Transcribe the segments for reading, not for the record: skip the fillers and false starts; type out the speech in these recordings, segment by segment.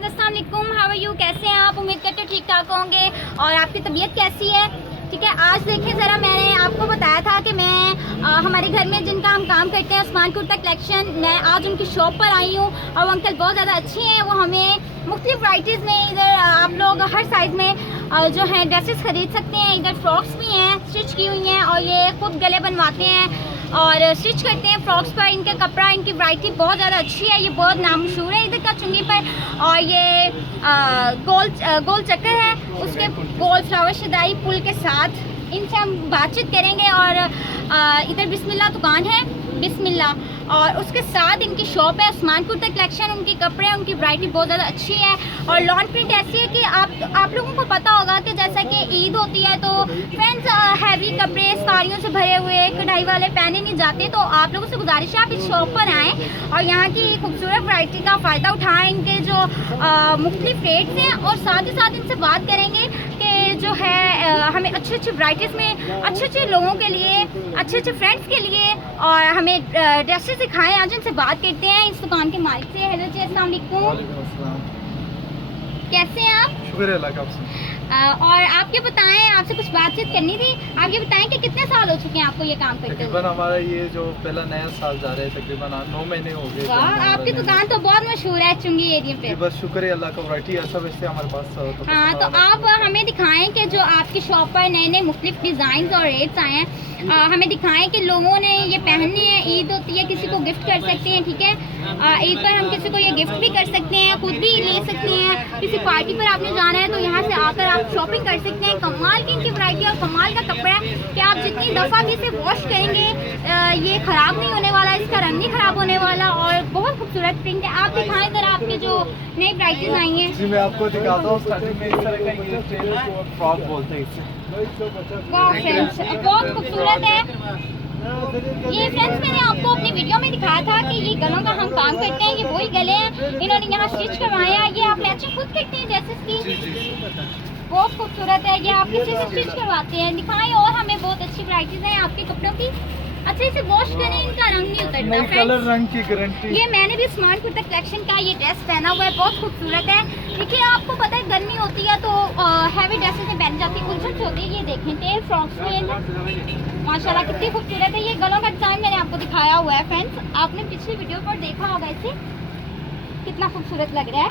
Friends, अस्सलाम वालेकुम, how are you, कैसे हैं आप? उम्मीद करते ठीक ठाक होंगे और आपकी तबीयत कैसी है? ठीक है, आज देखें ज़रा, मैंने आपको बताया था कि मैं हमारे घर में जिनका हम काम करते हैं उस्मान कुर्ता कलेक्शन, मैं आज उनकी शॉप पर आई हूँ और वो अंकल बहुत ज़्यादा अच्छी हैं। वो हमें मुख्तलिफ वैराइटीज़ में इधर आप लोग हर साइज़ में जो है ड्रेसेस खरीद सकते हैं। इधर फ्रॉक्स भी हैं, स्टिच की हुई हैं और ये खुद गले बनवाते हैं और स्टिच करते हैं फ्रॉक्स पर। इनका कपड़ा, इनकी वैरायटी बहुत ज़्यादा अच्छी है, ये बहुत नामशहूर है इधर का चुंगी पर। और ये गोल चक्कर है, उसके गोल फ्लावर शदाई पुल के साथ इनसे हम बातचीत करेंगे। और इधर बिस्मिल्लाह दुकान है, बिस्मिल्लाह, और उसके साथ इनकी शॉप है उस्मान कुर्ता कलेक्शन। उनके कपड़े, उनकी वैरायटी बहुत ज़्यादा अच्छी है और लॉन प्रिंट ऐसी है कि आप लोगों को पता होगा कि जैसा कि ईद होती है तो फ्रेंड्स हैवी कपड़े साड़ियों से भरे हुए कढ़ाई वाले पहने नहीं जाते, तो आप लोगों से गुजारिश है आप इस शॉप पर आएँ और यहाँ की खूबसूरत वैरायटी का फ़ायदा उठाएँ। इनके जो मुख्तलिफ रेट्स हैं और साथ ही साथ इनसे बात करेंगे कि जो है हमें अच्छी अच्छी वैराइटीज़ में अच्छे अच्छे लोगों के लिए, अच्छे अच्छे फ्रेंड्स के लिए और हमें ड्रेसेस दिखाएं। आज इनसे बात करते हैं इस दुकान के मालिक से। हेलो जी, अस्सलाम वालेकुम, कैसे हैं आप? शुक्र अल्लाह का। आपसे और आप ये बताएं, आपसे कुछ बातचीत करनी थी। आप ये बताएं कि कितने साल हो चुके हैं आपको ये काम करते हुए? तकरीबन हमारा ये जो पहला नया साल जा रहा है, तकरीबन 9 महीने हो गए। वाह, आपकी दुकान तो बहुत मशहूर है चुंगी एरिया पे। बस शुक्र अल्लाह का, वैरायटी ऐसा वैसे हमारे पास हाँ, तो आप हमें दिखाएं कि जो आपकी शॉप पर नए नए मुख्तलिफ डिज़ाइन और रेट्स आए हैं, हमें दिखाएं कि लोगों ने ये पहनने हैं। ईद होती है, किसी को गिफ्ट कर सकते हैं, ठीक है, ईद पर हम किसी को ये गिफ्ट भी कर सकते हैं, खुद भी ले सकते हैं। किसी पार्टी पर आपने जाना है तो यहाँ से आकर आप शॉपिंग कर सकते हैं। कमाल की इनकी वैरायटी और कमाल का कपड़ा है कि आप जितनी दफ़ा भी इसे वॉश करेंगे ये ख़राब नहीं होने वाला, इसका रंग नहीं ख़राब होने वाला और बहुत खूबसूरत प्रिंट है। आप दिखाएं ज़रा आपके जो नई वैराइटीज़ आई हैं। जी, मैं आपको दिखाता हूँ। स्टार्टिंग में इस तरह का ये टेल को फ्रॉक बोलते हैं इसे। वाह फ्रेंड्स, बहुत खूबसूरत है ये। फ्रेंड्स, मैंने आपको अपनी वीडियो में दिखाया था कि ये गलों का हम काम करते हैं, ये वही गले हैं, इन्होंने यहाँ स्टिच करवाए हैं। ये आप मैचिंग खुद करते हैं ड्रेसेस की, बहुत खूबसूरत है। ये आप किसी से स्टिच करवाते हैं, दिखाएं। और हमें बहुत अच्छी वैराइटीज़ हैं आपके कपड़ों की। अच्छे से वॉश करें, इनका रंग नहीं उतरता। कलर रंग की गारंटी। ये मैंने भी उस्मान कुर्ता कलेक्शन का ये ड्रेस पहना हुआ है, बहुत खूबसूरत है। देखिए, आपको पता है गर्मी होती है तो हैवी ड्रेसेस में पहन जाती है, उलझन होती है। ये देखें, टेल फ्रॉक्स में माशाल्लाह कितनी खूबसूरत है। ये गलों का डिज़ाइन मैंने आपको दिखाया हुआ है फ्रेंड्स, आपने पिछली वीडियो पर देखा होगा इसे, कितना खूबसूरत लग रहा है।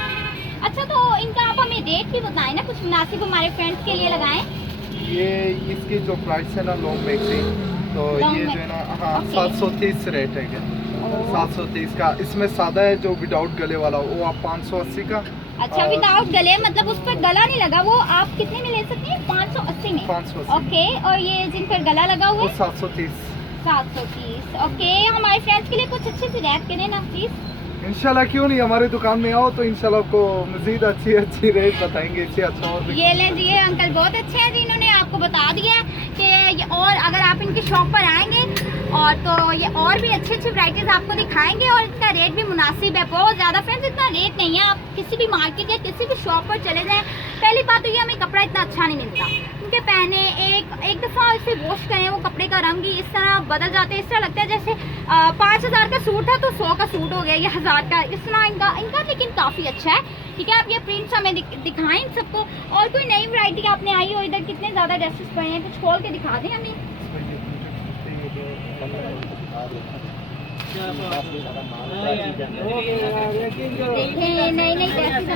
अच्छा, तो इनका आप हमें रेट भी बताएं ना, कुछ मुनासिब हमारे फ्रेंड्स के लिए लगाएं। ये इसकी जो प्राइस है ना लॉन्ग मैक्सी, तो ये जो है ना, हाँ, 730 रेट है क्या, 730 का। इसमें सादा है जो विदाउट गले वाला, वो आप 580 का। अच्छा, विदाउट गले मतलब उस पर गला नहीं लगा, वो आप कितने में ले सकते हैं? 580 में। 580। ओके, और ये जिन पर गला लगा हुआ है 730। 730। ओके, हमारे फ्रेंड्स के लिए कुछ अच्छे से रेट करें ना प्लीज। इंशाल्लाह, क्यों नहीं, हमारे दुकान में आओ तो इंशाल्लाह आपको मजीद अच्छी रेट बताएंगे। इससे अच्छा और ये लें जी, ये अंकल बहुत अच्छे हैं जी, इन्होंने आपको बता दिया कि ये, और अगर आप इनकी शॉप पर आएंगे और तो ये और भी अच्छी अच्छी वैराइटीज़ आपको दिखाएंगे और इसका रेट भी मुनासिब है, बहुत ज़्यादा फ्रेंड्स इतना रेट नहीं है। आप किसी भी मार्केट या किसी भी शॉप पर चले जाएं, पहली बात तो ये हमें कपड़ा इतना अच्छा नहीं मिलता, उनके पहने एक दफ़ा इसे वॉश करें वो कपड़े का रंग ही इस तरह बदल जाते हैं। इस तरह लगता है जैसे 5000 का सूट था तो 100 का सूट हो गया, या 1000 का, इस तरह इनका लेकिन काफ़ी अच्छा है, ठीक है। आप ये प्रिंट्स हमें दिखाएं इन सबको। और कोई नई वैरायटी आपने आई हो, इधर कितने ज़्यादा ड्रेसेस पड़े हैं, कुछ खोल के दिखा दें हमें। देखें नई नई ड्रेसेस।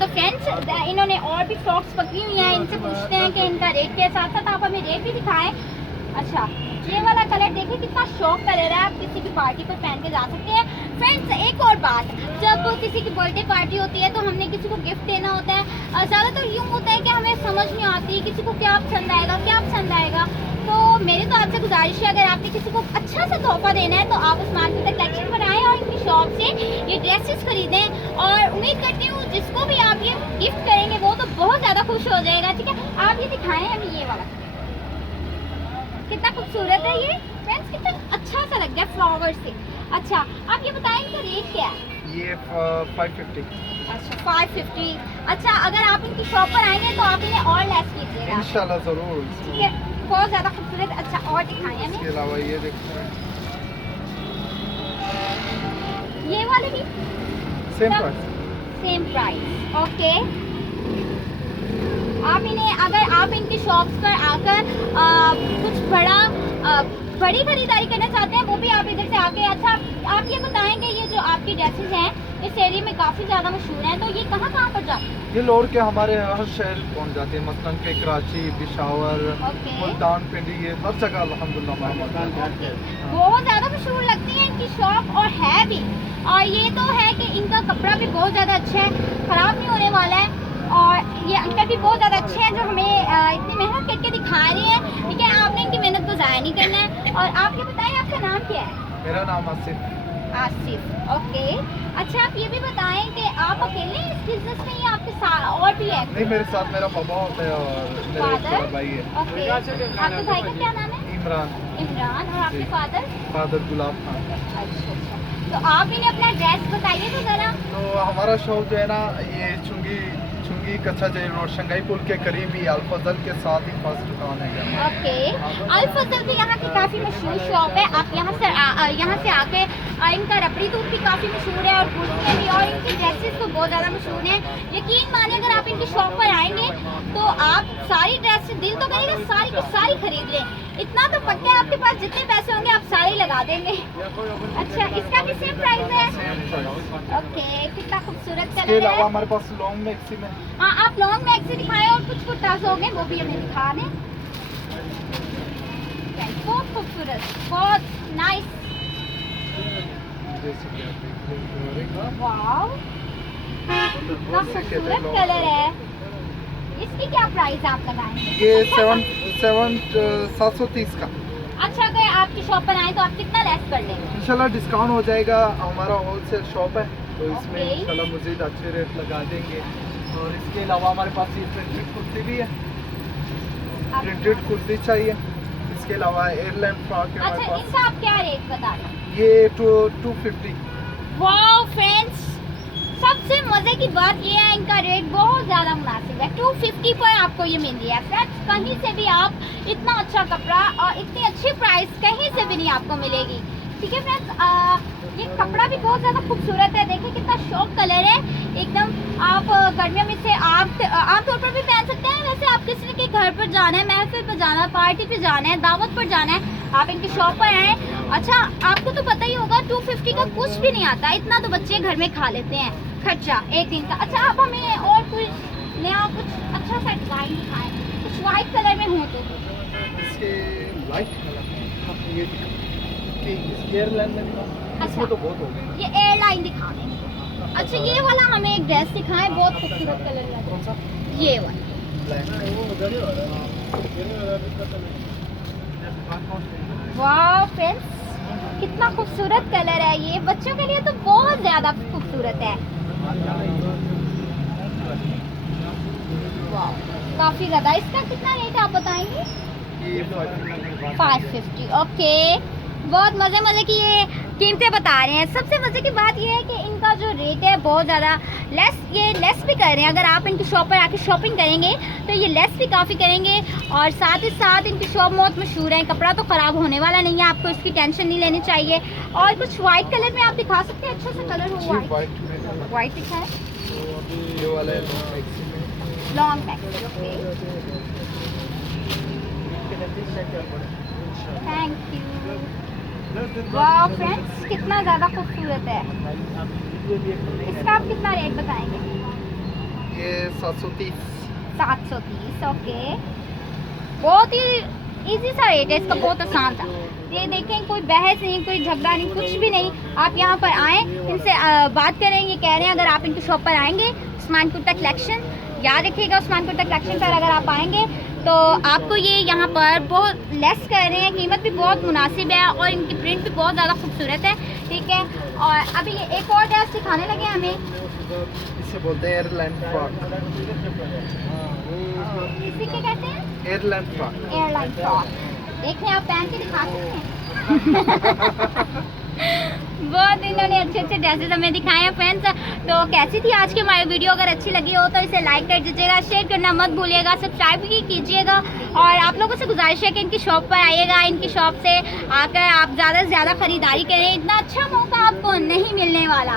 तो फ्रेंड्स, इन्होंने और भी फ्रॉक्स पकड़ी हुई हैं, इनसे पूछते हैं कि इनका रेट के साथ साथ आप हमें रेट भी दिखाएं। अच्छा, ये वाला कलर देखिए कितना शॉक कलर है, आप किसी भी पार्टी पर पहन के जा सकते हैं। फ्रेंड्स, एक और बात, जब किसी की बर्थडे पार्टी होती है तो हमने किसी को गिफ्ट देना होता है, ज़्यादातर यूँ होता है कि हमें समझ नहीं आती किसी को क्या पसंद आएगा, क्या पसंद आएगा। तो मेरी तो आपसे गुजारिश है, अगर आपने किसी को अच्छा सा तोहफा देना है तो आप उस्मान कुर्ता कलेक्शन पर आएँ और इनकी शॉप से ये ड्रेसेस खरीदें। और उम्मीद करती हूँ जिसको भी आप ये गिफ्ट करेंगे वो तो बहुत ज़्यादा खुश हो जाएगा, ठीक है। आप ये दिखाएँ हमें, ये वाला कितना खूबसूरत है ये फ्रेंड्स, कितना अच्छा सा लग रहा है फ्लावर से। अच्छा, आप ये बताएं इनका रेट क्या है? ये 550। अच्छा, 550। अच्छा, अगर आप इनकी शॉप पर आएंगे तो आप इन्हें और लेस कीजिएगा इंशाल्लाह ज़रूर, ठीक है, बहुत ज़्यादा खूबसूरत। अच्छा, और दिखाएं हमें। इसके अलावा ये देखते हैं, ये वाले भी same price. Same price. Okay, आप इन्हें अगर आप इनकी शॉप्स पर आकर कुछ बड़ी खरीदारी करना चाहते हैं वो भी आप इधर से आके। अच्छा, आप ये बताएंगे ये जो आपकी ड्रेसेस हैं इस एरिया में काफ़ी ज़्यादा मशहूर हैं, तो ये कहाँ कहाँ पर जाते हैं? ये लौट के हमारे हर शहर पहुंच जाते हैं, मसलन के कराची, पिशावर, ओके। मुल्तान, पिंडी, ये हर जगह अल्हम्दुलिल्लाह मौजूद है। बहुत ज़्यादा मशहूर लगती है इनकी शॉप और है भी। और ये तो है कि इनका कपड़ा भी बहुत ज़्यादा अच्छा है, ख़राब नहीं होने वाला है। और ये अंकल भी बहुत ज़्यादा अच्छे हैं जो हमें इतनी मेहनत करके दिखा रहे हैं। ठीक है, आपने इनकी मेहनत को ज़ाया नहीं करना है। और आप ये बताएं आपका नाम क्या है? मेरा नाम आसिफ। आसिफ। ओके, अच्छा आप ये भी बताएं कि आप अकेले इस बिजनेस में या आपके साथ और भी है? नहीं, मेरे साथ मेरा पापा होता है और मेरे एक फादर? बड़ा भाई है, ओके, आपके भाई का क्या नाम है? इमरान। इमरान। और आपके जी। फादर? फादर गुलाब खान। अच्छा, तो आप इन्हें अपना एड्रेस बताइए तो ज़रा। तो हमारा शॉप जो है ना, ये चुंगी कच्चा जय रोड शंघाई पुल के करीब ही अल-फजल के साथ ही फर्स्ट दुकान है। ओके, अल-फजल भी यहाँ की काफ़ी मशहूर शॉप है। आप यहाँ से आके इनका रबड़ी दूध भी काफ़ी मशहूर है और कुल्फियाँ भी, और इनकी ड्रेसेस तो बहुत ज़्यादा मशहूर हैं। यकीन मानिए अगर आप इनकी शॉप पर आएंगे तो आप सारी ड्रेसेस, दिल तो करेगा सारी की सारी खरीद लें। इतना तो पक्का है आपके पास जितने पैसे होंगे आप सारे लगा देंगे। अच्छा, इसका भी सेम प्राइस है? ओके, कितना खूबसूरत इसके कलर अलावा है। हमारे पास लॉन्ग मैक्सी में हाँ, आप लॉन्ग मैक्सी दिखाएं और कुछ कुर्तास हो गए वो भी हमें दिखा दें। बहुत खूबसूरत, बहुत नाइस। जैसे कि आप देख रहे हैं, वाव, कितना खूबसूरत कलर है। इसकी क्या प्राइस आप लगाएंगे? ये अच्छा, 730 का। अच्छा, अगर आपकी शॉप पर आए तो आप कितना लेस कर लेंगे? इंशाल्लाह डिस्काउंट हो जाएगा। हमारा होलसेल शॉप है तो इसमें ओके। इंशाल्लाह मज़ीद अच्छे रेट लगा देंगे। और इसके अलावा हमारे पास ये प्रिंटेड कुर्ती भी है, प्रिंटेड कुर्ती चाहिए। इसके अलावा एयरलाइन फ्रॉक है हमारे अच्छा, पास, इनका आप क्या रेट बता रहे हैं? ये 250। वाओ फ्रेंड्स, सबसे मज़े की बात ये है इनका रेट बहुत ज़्यादा मुनासिब है। 250 पर आपको ये मिल रही है फ्रेंड्स। कहीं से भी आप इतना अच्छा कपड़ा और इतनी अच्छी प्राइस कहीं से भी नहीं आपको मिलेगी। ठीक है फ्रेंड्स, ये कपड़ा भी बहुत ज़्यादा खूबसूरत है। देखिए कितना शॉक कलर है एकदम। आप गर्मियों में से आप आमतौर पर भी पहन सकते हैं। वैसे आप किसी के घर पर जाना है, महफिल पर जाना है, पार्टी पर जाना है, दावत पर जाना है, आप इनकी शॉप पर आए। अच्छा, आपको तो पता ही होगा 250 का कुछ भी नहीं आता, इतना तो बच्चे घर में खा लेते हैं खर्चा एक दिन का। अच्छा, आप हमें और कुछ नया कुछ अच्छा सा डिज़ाइन दिखाएं, कुछ वाइट कलर में हो तो। इसके लाइट कलर ये एयरलाइन में अच्छा। इसमें तो बहुत हो गए। ये एयरलाइन दिखा दें। अच्छा, ये वाला हमें एक ड्रेस दिखाएं, बहुत खूबसूरत कलर लग कौन सा? रहा है ये वाला। वाह फ्रेंड्स, कितना खूबसूरत कलर है ये। बच्चों के लिए तो बहुत ज़्यादा खूबसूरत है। वाह, काफ़ी ज़्यादा। इसका कितना रेट आप बताएंगे? ये 550। ओके, बहुत मज़े की ये कीमतें बता रहे हैं। सबसे मज़े की बात ये है कि इनका जो रेट है बहुत ज़्यादा लेस भी कर रहे हैं। अगर आप इनकी शॉप पर आके शॉपिंग करेंगे तो ये लेस भी काफ़ी करेंगे। और साथ ही साथ इनकी शॉप बहुत मशहूर है, कपड़ा तो ख़राब होने वाला नहीं है, आपको इसकी टेंशन नहीं लेनी चाहिए। और कुछ वाइट कलर में आप दिखा सकते हैं, अच्छा सा कलर हो वाइट दिखाएं। ये वाला है लॉन्ग बैक। Thank you. वाह फ्रेंड्स, कितना ज़्यादा खूबसूरत है। इसका आप कितना रेट बताएंगे? ये 730। 730। ओके, बहुत ही इजी सा रेट है इसका, बहुत आसान था। ये देखें, कोई बहस नहीं, कोई झगड़ा नहीं, कुछ भी नहीं। आप यहाँ पर आएँ, इनसे बात करें। ये कह रहे हैं अगर आप इनकी शॉप पर आएंगे, उस्मान कुर्ता कलेक्शन, याद रखिएगा उस्मान कुर्ता कलेक्शन पर अगर आप आएंगे तो आपको ये यहाँ पर बहुत लेस कर रहे हैं, कीमत भी बहुत मुनासिब है और इनकी प्रिंट भी बहुत ज़्यादा खूबसूरत है। ठीक है, और अभी ये एक और ड्रेस दिखाने लगे हमें, इसे बोलते हैं एयरलाइन फ्रॉक। इसी के कहते हैं एयरलाइन फ्रॉक। Airline frock. देखें, आप पहन के दिखा सकते हैं। बहुत इन्होंने अच्छे ड्रेसेस हमें दिखाए हैं फ्रेंड्स। तो कैसी थी आज की हमारी वीडियो? अगर अच्छी लगी हो तो इसे लाइक कर दीजिएगा, शेयर करना मत भूलिएगा, सब्सक्राइब भी कीजिएगा। और आप लोगों से गुजारिश है कि इनकी शॉप पर आइएगा, इनकी शॉप से आकर आप ज़्यादा से ज़्यादा ख़रीदारी करें। इतना अच्छा मौका आपको नहीं मिलने वाला।